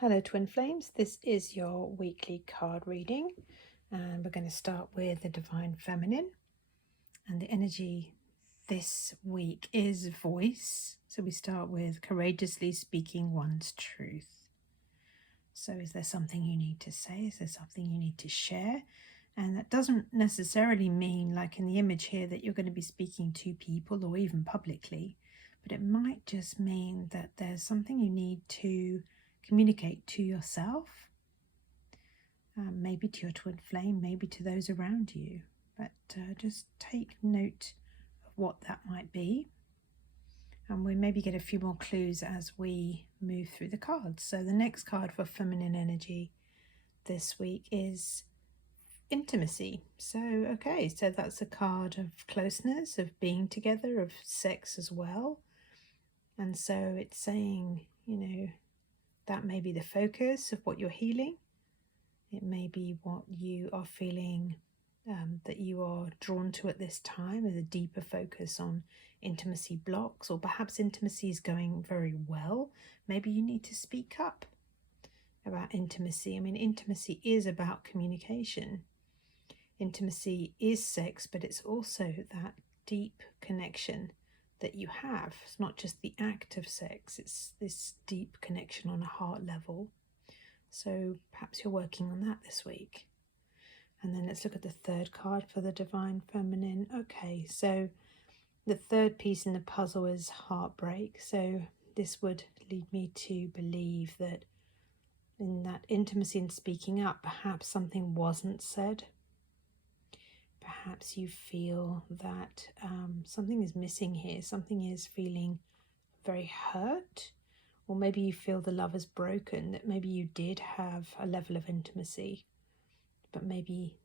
Hello Twin Flames, this is your weekly card reading and we're going to start with the Divine Feminine, and the energy this week is voice. So we start with courageously speaking one's truth. So is there something you need to say? Is there something you need to share? And that doesn't necessarily mean, like in the image here, that you're going to be speaking to people or even publicly, but it might just mean that there's something you need to communicate to yourself, maybe to your twin flame, maybe to those around you, but just take note of what that might be, and we maybe get a few more clues as we move through the cards. So the next card for feminine energy this week is intimacy. So okay, so that's a card of closeness, of being together, of sex as well. And so it's saying, that may be the focus of what you're healing. It may be what you are feeling that you are drawn to at this time, is a deeper focus on intimacy blocks, or perhaps intimacy is going very well. Maybe you need to speak up about intimacy. I mean, intimacy is about communication. Intimacy is sex, but it's also that deep connection that you have. It's not just the act of sex, it's this deep connection on a heart level. So perhaps you're working on that this week. And then let's look at the third card for the Divine Feminine. Okay, so the third piece in the puzzle is heartbreak. So this would lead me to believe that in that intimacy and speaking up, perhaps something wasn't said. Perhaps you feel that something is missing here. Something is feeling very hurt. Or maybe you feel the love is broken, that maybe you did have a level of intimacy, but maybe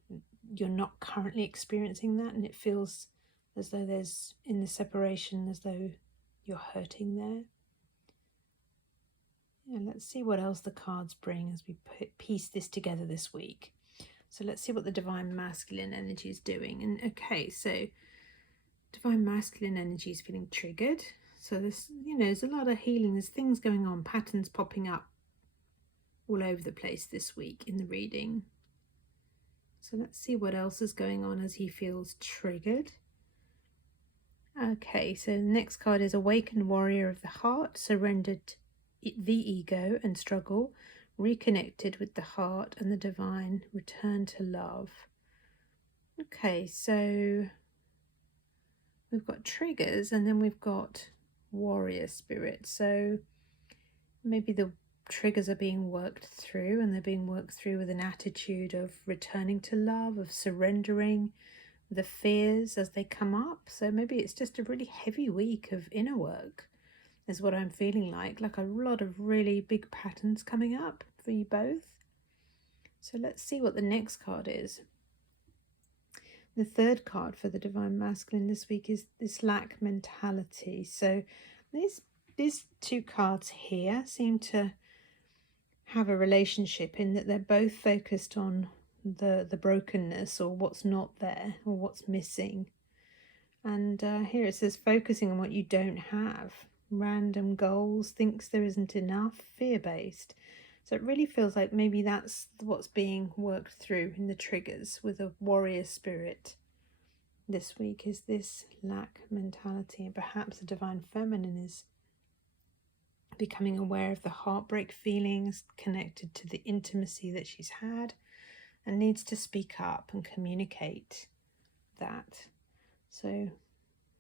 you're not currently experiencing that, and it feels as though there's, in the separation, as though you're hurting there. And let's see what else the cards bring as we piece this together this week. So let's see what the Divine Masculine energy is doing. And okay, so Divine Masculine energy is feeling triggered. So this, there's a lot of healing. There's things going on, patterns popping up all over the place this week in the reading. So let's see what else is going on as he feels triggered. Okay, so the next card is Awakened Warrior of the Heart, surrendered the ego and struggle, reconnected with the heart and the divine, return to love. Okay, so we've got triggers and then we've got warrior spirit. So maybe the triggers are being worked through, and they're being worked through with an attitude of returning to love, of surrendering the fears as they come up. So maybe it's just a really heavy week of inner work is what I'm feeling like a lot of really big patterns coming up for you both. So let's see what the next card is. The third card for the Divine Masculine this week is this lack mentality. So these two cards here seem to have a relationship in that they're both focused on the brokenness, or what's not there, or what's missing. And here it says focusing on what you don't have, random goals, thinks there isn't enough, fear-based. So it really feels like maybe that's what's being worked through in the triggers with a warrior spirit this week, is this lack mentality. And perhaps the Divine Feminine is becoming aware of the heartbreak feelings connected to the intimacy that she's had, and needs to speak up and communicate that. So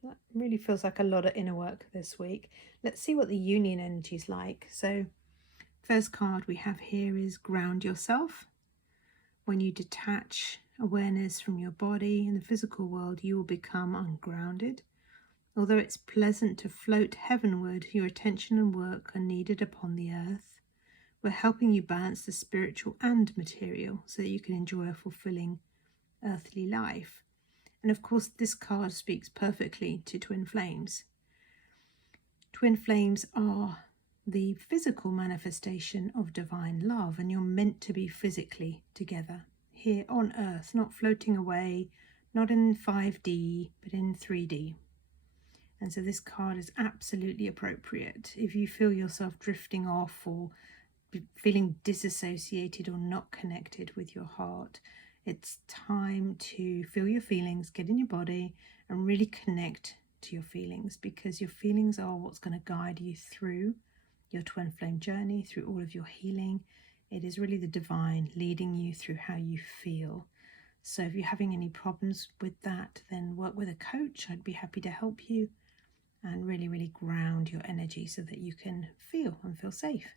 that really feels like a lot of inner work this week. Let's see what the union energy is like. So first card we have here is Ground Yourself. When you detach awareness from your body and the physical world, you will become ungrounded. Although it's pleasant to float heavenward, your attention and work are needed upon the earth. We're helping you balance the spiritual and material so that you can enjoy a fulfilling earthly life. And of course, this card speaks perfectly to twin flames. Twin flames are the physical manifestation of divine love, and you're meant to be physically together here on earth, not floating away, not in 5D, but in 3D. And so this card is absolutely appropriate if you feel yourself drifting off or feeling disassociated or not connected with your heart. It's time to feel your feelings, get in your body and really connect to your feelings, because your feelings are what's going to guide you through your twin flame journey, through all of your healing. It is really the divine leading you through how you feel. So if you're having any problems with that, then work with a coach. I'd be happy to help you and really ground your energy so that you can feel and feel safe.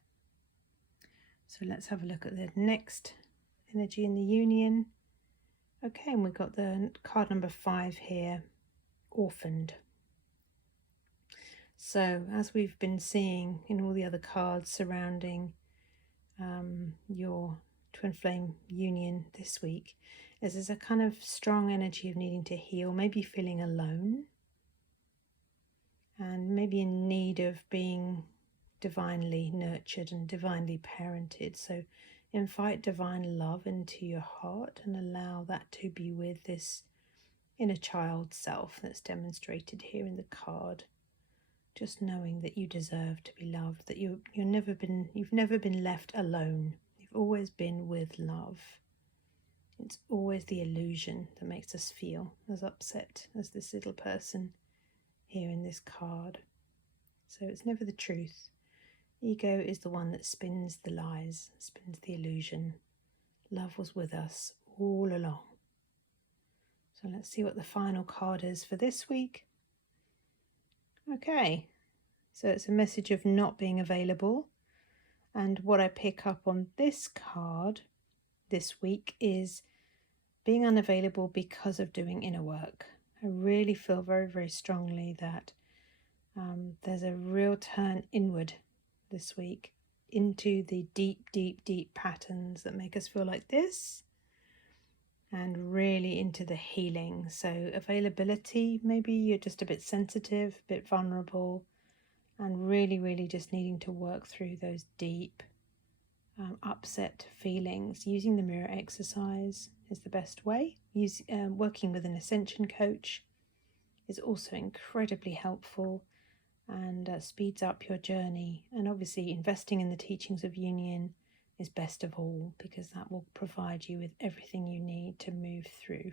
So let's have a look at the next energy in the union. Okay, and we've got the card number 5 here, orphaned. So as we've been seeing in all the other cards surrounding your twin flame union this week, there's a kind of strong energy of needing to heal, maybe feeling alone and maybe in need of being divinely nurtured and divinely parented. So invite divine love into your heart and allow that to be with this inner child self that's demonstrated here in the card. Just knowing that you deserve to be loved, that you've never been left alone. You've always been with love. It's always the illusion that makes us feel as upset as this little person here in this card. So it's never the truth. Ego is the one that spins the lies, spins the illusion. Love was with us all along. So let's see what the final card is for this week. Okay, so it's a message of not being available. And what I pick up on this card this week is being unavailable because of doing inner work. I really feel very strongly that there's a real turn inward this week into the deep patterns that make us feel like this, and really into the healing. So availability, maybe you're just a bit sensitive, a bit vulnerable, and really just needing to work through those deep upset feelings. Using the mirror exercise is the best way. Working with an Ascension coach is also incredibly helpful and speeds up your journey. And obviously investing in the teachings of union is best of all, because that will provide you with everything you need to move through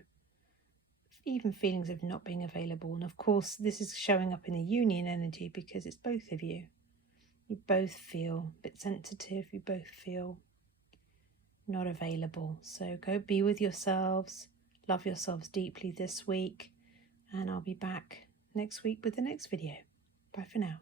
even feelings of not being available. And of course this is showing up in the union energy because it's both of you. You both feel a bit sensitive, you both feel not available. So go be with yourselves, love yourselves deeply this week, and I'll be back next week with the next video. Bye for now.